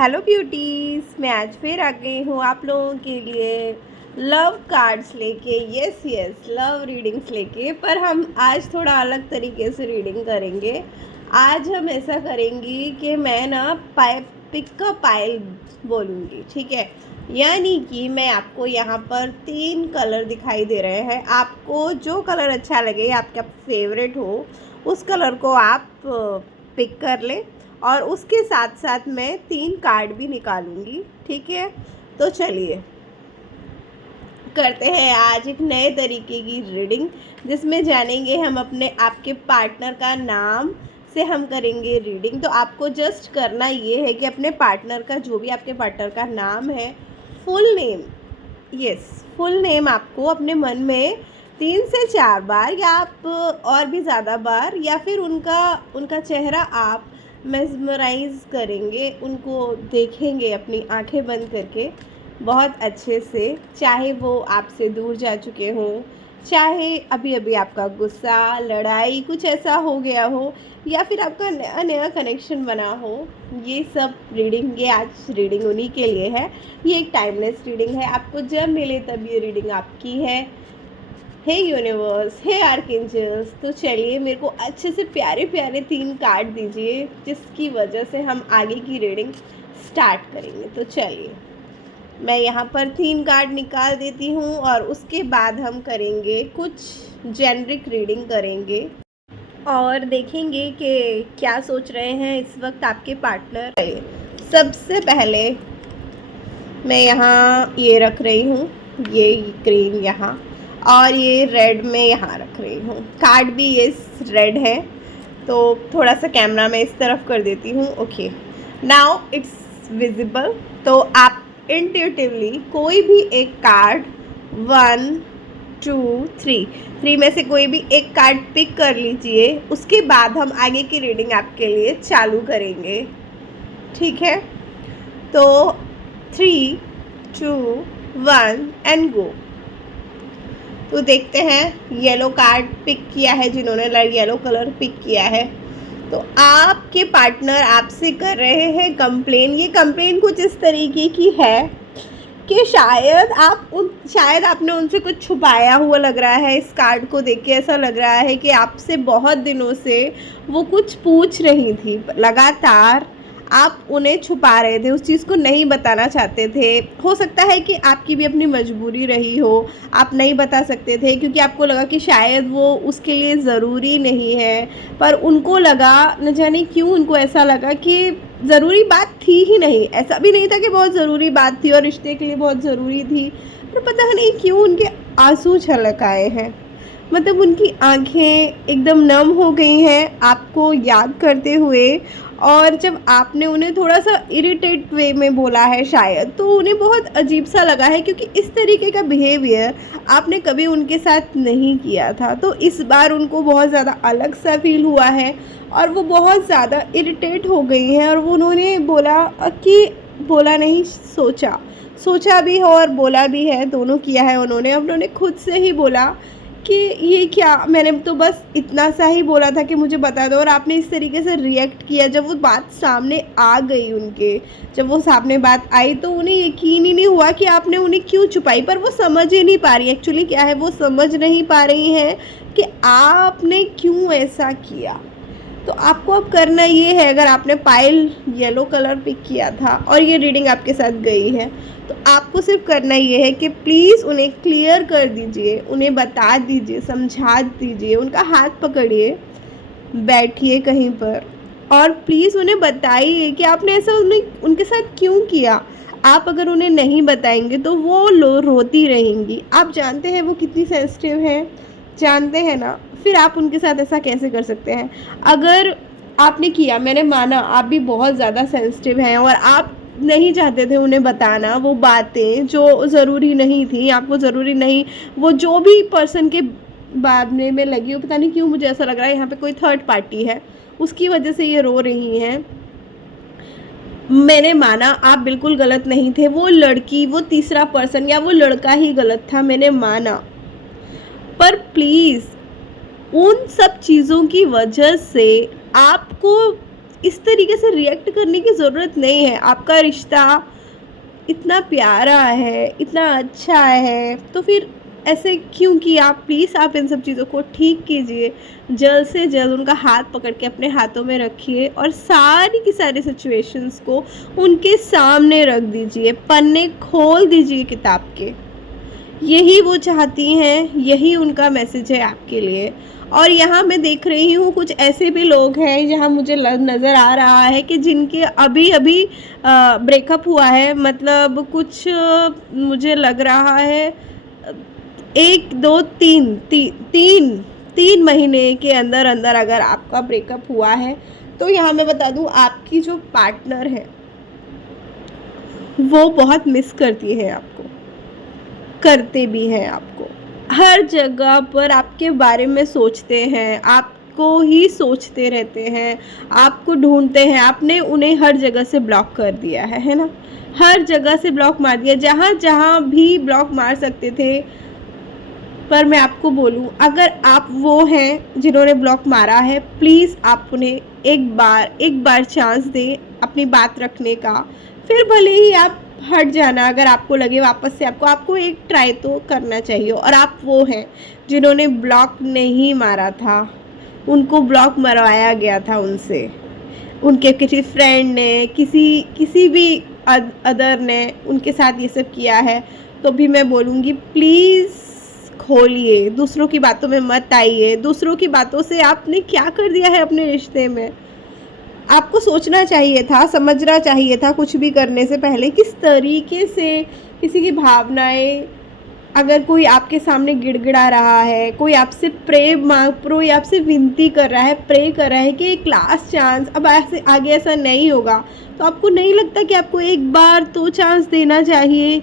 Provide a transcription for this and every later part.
Hello beauties, मैं आज फिर आ गई हूँ आप लोगों के लिए लव कार्ड्स लेके। यस यस, लव रीडिंग्स लेके। पर हम आज थोड़ा अलग तरीके से रीडिंग करेंगे। आज हम ऐसा करेंगे कि मैं ना पिक का पाइल बोलूँगी, ठीक है। यानी कि मैं आपको यहाँ पर 3 कलर दिखाई दे रहे हैं। आपको जो कलर अच्छा लगे, आपका फेवरेट हो, उस कलर को आप पिक कर लें और उसके साथ साथ मैं 3 कार्ड भी निकालूंगी, ठीक है। तो चलिए करते हैं आज एक नए तरीके की रीडिंग, जिसमें जानेंगे हम अपने आपके पार्टनर का नाम से हम करेंगे रीडिंग। तो आपको जस्ट करना ये है कि अपने पार्टनर का, जो भी आपके पार्टनर का नाम है, full name, yes full name आपको अपने मन में 3 से 4 बार या आप और भी ज़्यादा बार, या फिर उनका चेहरा आप मेस्मराइज करेंगे, उनको देखेंगे अपनी आंखें बंद करके बहुत अच्छे से। चाहे वो आपसे दूर जा चुके हों, चाहे अभी अभी आपका गुस्सा, लड़ाई कुछ ऐसा हो गया हो, या फिर आपका नया नया कनेक्शन बना हो, ये सब रीडिंग, ये आज रीडिंग उन्हीं के लिए है। ये एक टाइमलेस रीडिंग है, आपको जब मिले तब ये रीडिंग आपकी है। हे यूनिवर्स, हे आर्कएंजल्स, तो चलिए मेरे को अच्छे से प्यारे प्यारे 3 कार्ड दीजिए, जिसकी वजह से हम आगे की रीडिंग स्टार्ट करेंगे। तो चलिए मैं यहाँ पर 3 कार्ड निकाल देती हूँ और उसके बाद हम करेंगे कुछ जेनरिक रीडिंग करेंगे और देखेंगे कि क्या सोच रहे हैं इस वक्त आपके पार्टनर। सबसे पहले मैं यहाँ ये रख रही हूँ, ये ग्रीन यहाँ, और ये रेड में यहाँ रख रही हूँ। कार्ड भी ये रेड है, तो थोड़ा सा कैमरा में इस तरफ कर देती हूँ। Okay, now it's visible. तो आप इंट्यूटिवली कोई भी एक कार्ड 1 2 3 में से कोई भी एक कार्ड पिक कर लीजिए। उसके बाद हम आगे की रीडिंग आपके लिए चालू करेंगे, ठीक है। तो 3 2 1 एंड गो। तो देखते हैं येलो कार्ड पिक किया है जिन्होंने येलो कलर पिक किया है। तो आपके पार्टनर आपसे कर रहे हैं कंप्लेन। ये कंप्लेन कुछ इस तरीके की है कि शायद आपने उनसे कुछ छुपाया हुआ लग रहा है। इस कार्ड को देख के ऐसा लग रहा है कि आपसे बहुत दिनों से वो कुछ पूछ रही थी, लगातार आप उन्हें छुपा रहे थे, उस चीज़ को नहीं बताना चाहते थे। हो सकता है कि आपकी भी अपनी मजबूरी रही हो, आप नहीं बता सकते थे क्योंकि आपको लगा कि शायद वो उसके लिए ज़रूरी नहीं है। पर उनको लगा, न जाने क्यों उनको ऐसा लगा कि ज़रूरी बात थी ही नहीं। ऐसा भी नहीं था कि बहुत ज़रूरी बात थी और रिश्ते के लिए बहुत ज़रूरी थी, पर पता नहीं क्यों उनके आंसू छलक आए हैं। मतलब उनकी आंखें एकदम नम हो गई हैं आपको याद करते हुए। और जब आपने उन्हें थोड़ा सा इरिटेट वे में बोला है शायद, तो उन्हें बहुत अजीब सा लगा है, क्योंकि इस तरीके का बिहेवियर आपने कभी उनके साथ नहीं किया था। तो इस बार उनको बहुत ज़्यादा अलग सा फील हुआ है और वो बहुत ज़्यादा इरिटेट हो गई हैं। और वो उन्होंने बोला कि बोला नहीं, सोचा भी हो और बोला भी है, दोनों किया है उन्होंने। अब उन्होंने खुद से ही बोला कि ये क्या, मैंने तो बस इतना सा ही बोला था कि मुझे बता दो, और आपने इस तरीके से रिएक्ट किया। जब वो बात सामने आ गई उनके, जब वो सामने बात आई, तो उन्हें यकीन ही नहीं हुआ कि आपने उन्हें क्यों छुपाई। पर वो समझ ही नहीं पा रही, एक्चुअली क्या है, वो समझ नहीं पा रही हैं कि आपने क्यों ऐसा किया। तो आपको अब करना ये है, अगर आपने पाइल येलो कलर पिक किया था और ये रीडिंग आपके साथ गई है, तो आपको सिर्फ करना ये है कि प्लीज़ उन्हें क्लियर कर दीजिए, उन्हें बता दीजिए, समझा दीजिए, उनका हाथ पकड़िए, बैठिए कहीं पर और प्लीज़ उन्हें बताइए कि आपने ऐसा उनके साथ क्यों किया। आप अगर उन्हें नहीं बताएंगे तो वो रोती रहेंगी। आप जानते हैं वो कितनी सेंसिटिव हैं, जानते हैं ना। फिर आप उनके साथ ऐसा कैसे कर सकते हैं। अगर आपने किया, मैंने माना आप भी बहुत ज़्यादा सेंसिटिव हैं और आप नहीं चाहते थे उन्हें बताना वो बातें जो ज़रूरी नहीं थी, आपको ज़रूरी नहीं, वो जो भी पर्सन के बारे में लगी हो, पता नहीं क्यों मुझे ऐसा लग रहा है यहाँ पे कोई थर्ड पार्टी है, उसकी वजह से ये रो रही हैं। मैंने माना आप बिल्कुल गलत नहीं थे, वो लड़की, वो तीसरा पर्सन या वो लड़का ही गलत था, मैंने माना। पर प्लीज़ उन सब चीज़ों की वजह से आपको इस तरीके से रिएक्ट करने की ज़रूरत नहीं है। आपका रिश्ता इतना प्यारा है, इतना अच्छा है, तो फिर ऐसे क्यों किया? प्लीज़ आप इन सब चीज़ों को ठीक कीजिए। जल्द से जल्द उनका हाथ पकड़ के अपने हाथों में रखिए और सारी की सारी सिचुएशंस को उनके सामने रख दीजिए, पन्ने खोल दीजिए किताब के। यही वो चाहती हैं, यही उनका मैसेज है आपके लिए। और यहाँ मैं देख रही हूँ कुछ ऐसे भी लोग हैं जहाँ मुझे नज़र आ रहा है कि जिनके अभी अभी ब्रेकअप हुआ है, मतलब कुछ मुझे लग रहा है 3 महीने के अंदर अंदर अगर आपका ब्रेकअप हुआ है, तो यहाँ मैं बता दूँ आपकी जो पार्टनर है वो बहुत मिस करती है आपको, करते भी हैं आपको। हर जगह पर आपके बारे में सोचते हैं, आपको ही सोचते रहते हैं, आपको ढूंढते हैं। आपने उन्हें हर जगह से ब्लॉक कर दिया है ना? हर जगह से ब्लॉक मार दिया, जहाँ जहाँ भी ब्लॉक मार सकते थे। पर मैं आपको बोलूँ, अगर आप वो हैं जिन्होंने ब्लॉक मारा है, प्लीज़ आप उन्हें एक बार चांस दें अपनी बात रखने का। फिर भले ही आप हट जाना, अगर आपको लगे वापस से आपको एक ट्राई तो करना चाहिए। और आप वो हैं जिन्होंने ब्लॉक नहीं मारा था, उनको ब्लॉक मरवाया गया था उनसे, उनके किसी फ्रेंड ने, किसी भी अदर ने उनके साथ ये सब किया है। तो भी मैं बोलूँगी प्लीज़ खोलिए, दूसरों की बातों में मत आइए। दूसरों की बातों से आपने क्या कर दिया है अपने रिश्ते में? आपको सोचना चाहिए था, समझना चाहिए था कुछ भी करने से पहले, किस तरीके से किसी की भावनाएं, अगर कोई आपके सामने गिड़गिड़ा रहा है, कोई आपसे कोई आपसे विनती कर रहा है, प्रे कर रहा है कि एक लास्ट चांस, अब ऐसे आगे ऐसा नहीं होगा, तो आपको नहीं लगता कि आपको एक बार तो चांस देना चाहिए?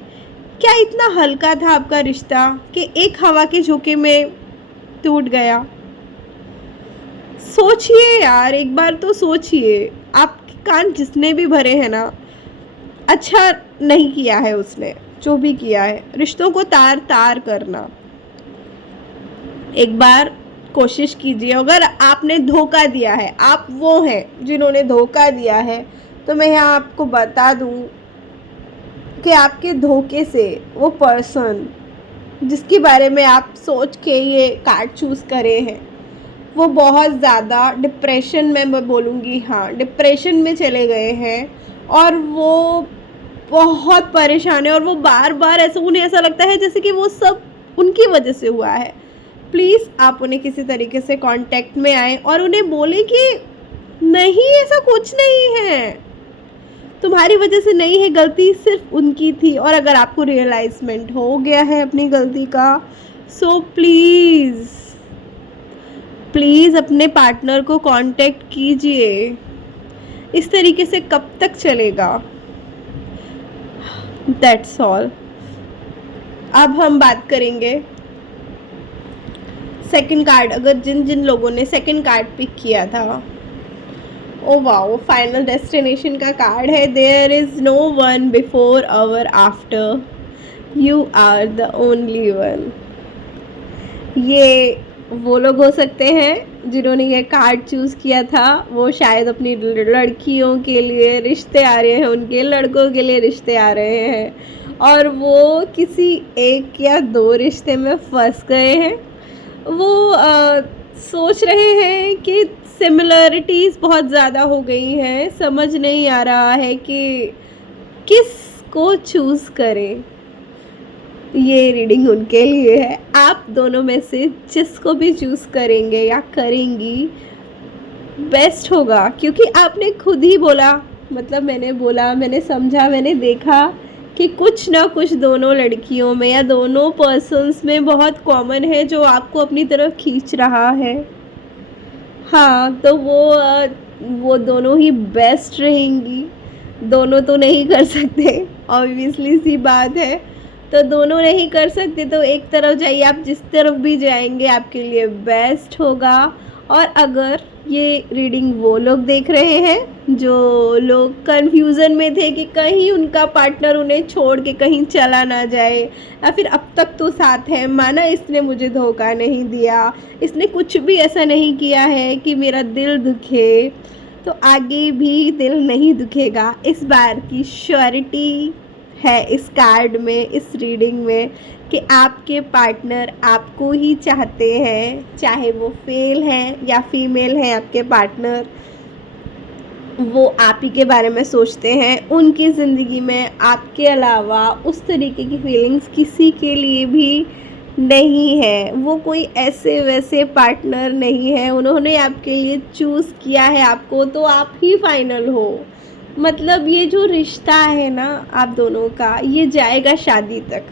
क्या इतना हल्का था आपका रिश्ता कि एक हवा के झोंके में टूट गया? सोचिए यार, एक बार तो सोचिए। आपके कान जिसने भी भरे हैं ना, अच्छा नहीं किया है उसने, जो भी किया है। रिश्तों को तार तार करना, एक बार कोशिश कीजिए। अगर आपने धोखा दिया है, आप वो हैं जिन्होंने धोखा दिया है, तो मैं यहाँ आपको बता दूँ कि आपके धोखे से वो पर्सन जिसके बारे में आप सोच के ये कार्ड चूज़ करे हैं, वो बहुत ज़्यादा डिप्रेशन में, मैं बोलूँगी हाँ, डिप्रेशन में चले गए हैं। और वो बहुत परेशान है, और वो बार बार ऐसा, उन्हें ऐसा लगता है जैसे कि वो सब उनकी वजह से हुआ है। प्लीज़ आप उन्हें किसी तरीके से कांटेक्ट में आएँ और उन्हें बोलें कि नहीं, ऐसा कुछ नहीं है, तुम्हारी वजह से नहीं है, गलती सिर्फ उनकी थी। और अगर आपको रियलाइजमेंट हो गया है अपनी गलती का, सो प्लीज़ अपने पार्टनर को कांटेक्ट कीजिए। इस तरीके से कब तक चलेगा? That's all. अब हम बात करेंगे सेकंड कार्ड। अगर जिन लोगों ने सेकंड कार्ड पिक किया था, ओ वाओ, फाइनल डेस्टिनेशन का कार्ड है। There is no one before और after, you are the only one. ये वो लोग हो सकते हैं जिन्होंने ये कार्ड चूज़ किया था। वो शायद अपनी लड़कियों के लिए रिश्ते आ रहे हैं, उनके लड़कों के लिए रिश्ते आ रहे हैं, और वो किसी एक या दो रिश्ते में फंस गए हैं। वो सोच रहे हैं कि सिमिलरिटीज़ बहुत ज़्यादा हो गई हैं, समझ नहीं आ रहा है कि किसको चूज़ करें। ये रीडिंग उनके लिए है। आप दोनों में से जिसको भी चूज़ करेंगे या करेंगी, बेस्ट होगा, क्योंकि आपने खुद ही बोला, मतलब मैंने बोला, मैंने समझा, मैंने देखा कि कुछ ना कुछ दोनों लड़कियों में या दोनों पर्सन्स में बहुत कॉमन है जो आपको अपनी तरफ खींच रहा है। हाँ, तो वो दोनों ही बेस्ट रहेंगी। दोनों तो नहीं कर सकते, ऑब्वियसली सी बात है, तो दोनों नहीं कर सकते, तो एक तरफ जाइए। आप जिस तरफ भी जाएंगे आपके लिए बेस्ट होगा। और अगर ये रीडिंग वो लोग देख रहे हैं जो लोग कंफ्यूजन में थे कि कहीं उनका पार्टनर उन्हें छोड़ के कहीं चला ना जाए, या फिर अब तक तो साथ है, माना इसने मुझे धोखा नहीं दिया, इसने कुछ भी ऐसा नहीं किया है कि मेरा दिल दुखे, तो आगे भी दिल नहीं दुखेगा। इस बार की श्योरिटी है इस कार्ड में, इस रीडिंग में, कि आपके पार्टनर आपको ही चाहते हैं, चाहे वो मेल हैं या फीमेल हैं। आपके पार्टनर वो आप ही के बारे में सोचते हैं। उनकी ज़िंदगी में आपके अलावा उस तरीके की फीलिंग्स किसी के लिए भी नहीं है। वो कोई ऐसे वैसे पार्टनर नहीं है, उन्होंने आपके लिए चूज़ किया है आपको, तो आप ही फाइनल हो। मतलब ये जो रिश्ता है ना आप दोनों का, ये जाएगा शादी तक।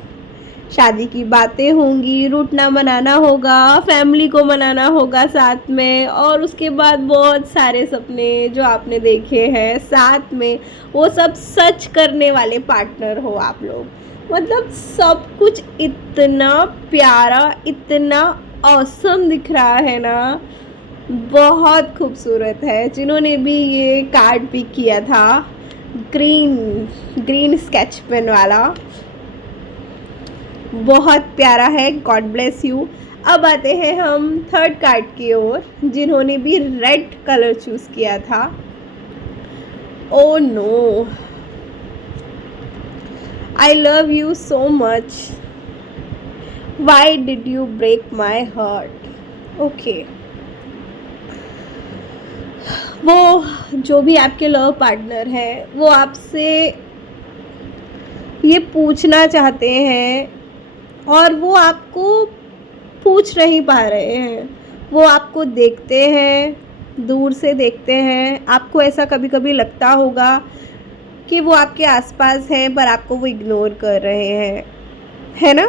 शादी की बातें होंगी, रूठना मनाना होगा, फैमिली को मनाना होगा साथ में, और उसके बाद बहुत सारे सपने जो आपने देखे हैं साथ में, वो सब सच करने वाले पार्टनर हो आप लोग। मतलब सब कुछ इतना प्यारा, इतना ऑसम दिख रहा है ना, बहुत खूबसूरत है। जिन्होंने भी ये कार्ड पिक किया था, ग्रीन स्केच पेन वाला, बहुत प्यारा है। God bless you. अब आते हैं हम थर्ड कार्ड की ओर, जिन्होंने भी रेड कलर चूज़ किया था। Oh no, I love you so much, why did you break my heart. Okay, वो जो भी आपके लव पार्टनर है वो आपसे ये पूछना चाहते हैं, और वो आपको पूछ नहीं पा रहे हैं। वो आपको देखते हैं, दूर से देखते हैं। आपको ऐसा कभी कभी लगता होगा कि वो आपके आसपास हैं, पर आपको वो इग्नोर कर रहे हैं, है ना।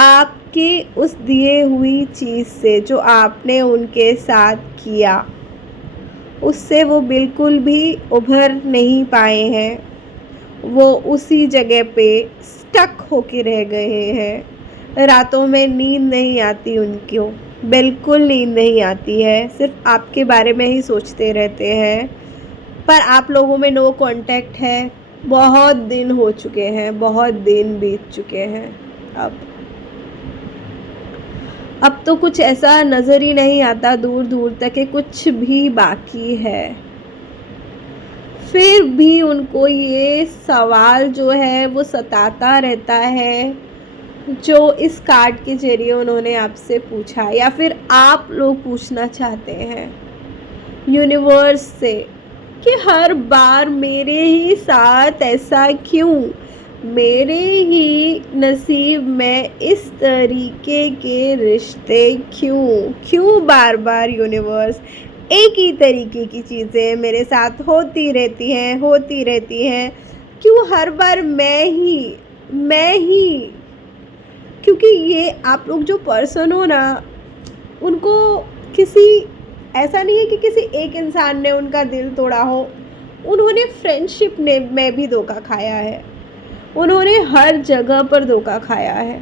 आपके उस दिए हुई चीज़ से जो आपने उनके साथ किया, उससे वो बिल्कुल भी उभर नहीं पाए हैं। वो उसी जगह पे स्टक होके रह गए हैं। रातों में नींद नहीं आती उनको, बिल्कुल नींद नहीं आती है। सिर्फ आपके बारे में ही सोचते रहते हैं। पर आप लोगों में नो कांटेक्ट है। बहुत दिन हो चुके हैं, बहुत दिन बीत चुके हैं। अब तो कुछ ऐसा नज़र ही नहीं आता दूर दूर तक कि कुछ भी बाकी है। फिर भी उनको ये सवाल जो है वो सताता रहता है, जो इस कार्ड के जरिए उन्होंने आपसे पूछा, या फिर आप लोग पूछना चाहते हैं यूनिवर्स से कि हर बार मेरे ही साथ ऐसा क्यों, मेरे ही नसीब में इस तरीके के रिश्ते क्यों बार बार यूनिवर्स एक ही तरीके की चीज़ें मेरे साथ होती रहती हैं। क्यों हर बार मैं ही। क्योंकि ये आप लोग जो पर्सन हो ना, उनको किसी ऐसा नहीं है कि किसी एक इंसान ने उनका दिल तोड़ा हो। उन्होंने फ्रेंडशिप में भी धोखा खाया है, उन्होंने हर जगह पर धोखा खाया है,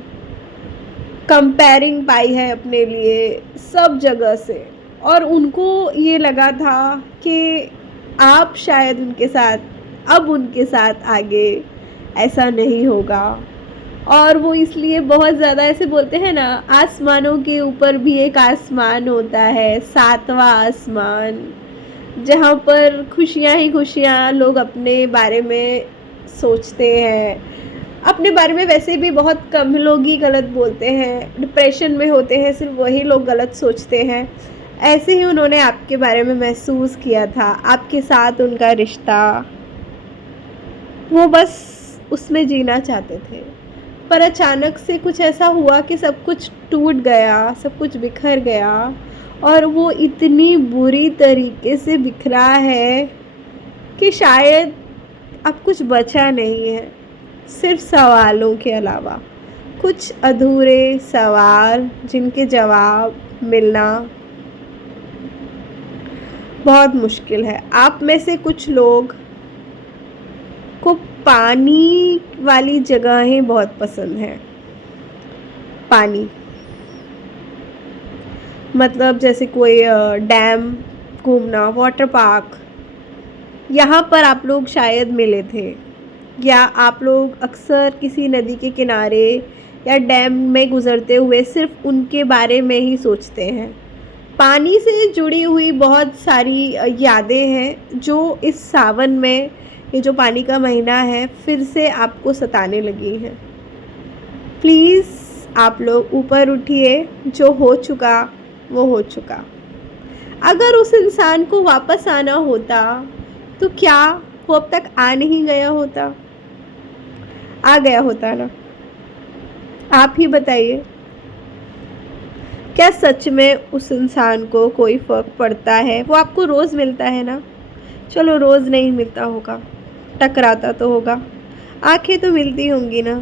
कंपेयरिंग पाई है अपने लिए सब जगह से। और उनको ये लगा था कि आप शायद उनके साथ आगे ऐसा नहीं होगा। और वो इसलिए बहुत ज़्यादा ऐसे बोलते हैं ना, आसमानों के ऊपर भी एक आसमान होता है, सातवां आसमान, जहाँ पर खुशियाँ ही खुशियाँ लोग अपने बारे में सोचते हैं। अपने बारे में वैसे भी बहुत कम लोग ही गलत बोलते हैं, डिप्रेशन में होते हैं सिर्फ वही लोग गलत सोचते हैं। ऐसे ही उन्होंने आपके बारे में महसूस किया था, आपके साथ उनका रिश्ता, वो बस उसमें जीना चाहते थे। पर अचानक से कुछ ऐसा हुआ कि सब कुछ टूट गया, सब कुछ बिखर गया, और वो इतनी बुरी तरीके से बिखरा है कि शायद अब कुछ बचा नहीं है, सिर्फ सवालों के अलावा। कुछ अधूरे सवाल जिनके जवाब मिलना बहुत मुश्किल है। आप में से कुछ लोग को पानी वाली जगहें बहुत पसंद हैं। पानी मतलब जैसे कोई डैम घूमना, वाटर पार्क, यहाँ पर आप लोग शायद मिले थे, या आप लोग अक्सर किसी नदी के किनारे या डैम में गुज़रते हुए सिर्फ उनके बारे में ही सोचते हैं। पानी से जुड़ी हुई बहुत सारी यादें हैं जो इस सावन में, ये जो पानी का महीना है, फिर से आपको सताने लगी हैं। प्लीज़ आप लोग ऊपर उठिए, जो हो चुका वो हो चुका। अगर उस इंसान को वापस आना होता तो क्या वो अब तक आ नहीं गया होता? आ गया होता ना? आप ही बताइए, क्या सच में उस इंसान को कोई फ़र्क पड़ता है? वो आपको रोज़ मिलता है ना? चलो रोज़ नहीं मिलता होगा, टकराता तो होगा, आंखें तो मिलती होंगी ना,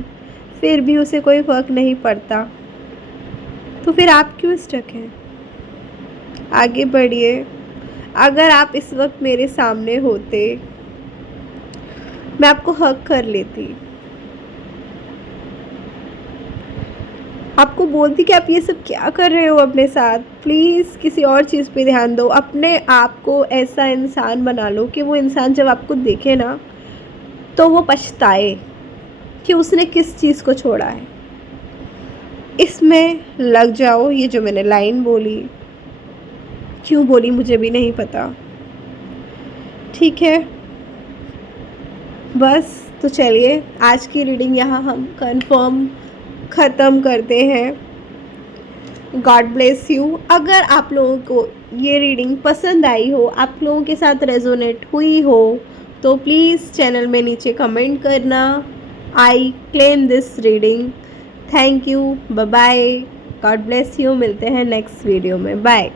फिर भी उसे कोई फ़र्क नहीं पड़ता, तो फिर आप क्यों स्टक हैं? आगे बढ़िए। अगर आप इस वक्त मेरे सामने होते, मैं आपको हग कर लेती, आपको बोलती कि आप ये सब क्या कर रहे हो अपने साथ, प्लीज़ किसी और चीज़ पे ध्यान दो। अपने आप को ऐसा इंसान बना लो कि वो इंसान जब आपको देखे ना तो वो पछताए कि उसने किस चीज़ को छोड़ा है। इसमें लग जाओ। ये जो मैंने लाइन बोली, क्यों बोली मुझे भी नहीं पता, ठीक है? बस तो चलिए आज की रीडिंग यहाँ हम कंफर्म ख़त्म करते हैं। God bless you. अगर आप लोगों को ये रीडिंग पसंद आई हो, आप लोगों के साथ रेजोनेट हुई हो, तो प्लीज़ चैनल में नीचे कमेंट करना, I claim this reading. Thank you, bye bye, God bless you. मिलते हैं नेक्स्ट वीडियो में, बाय।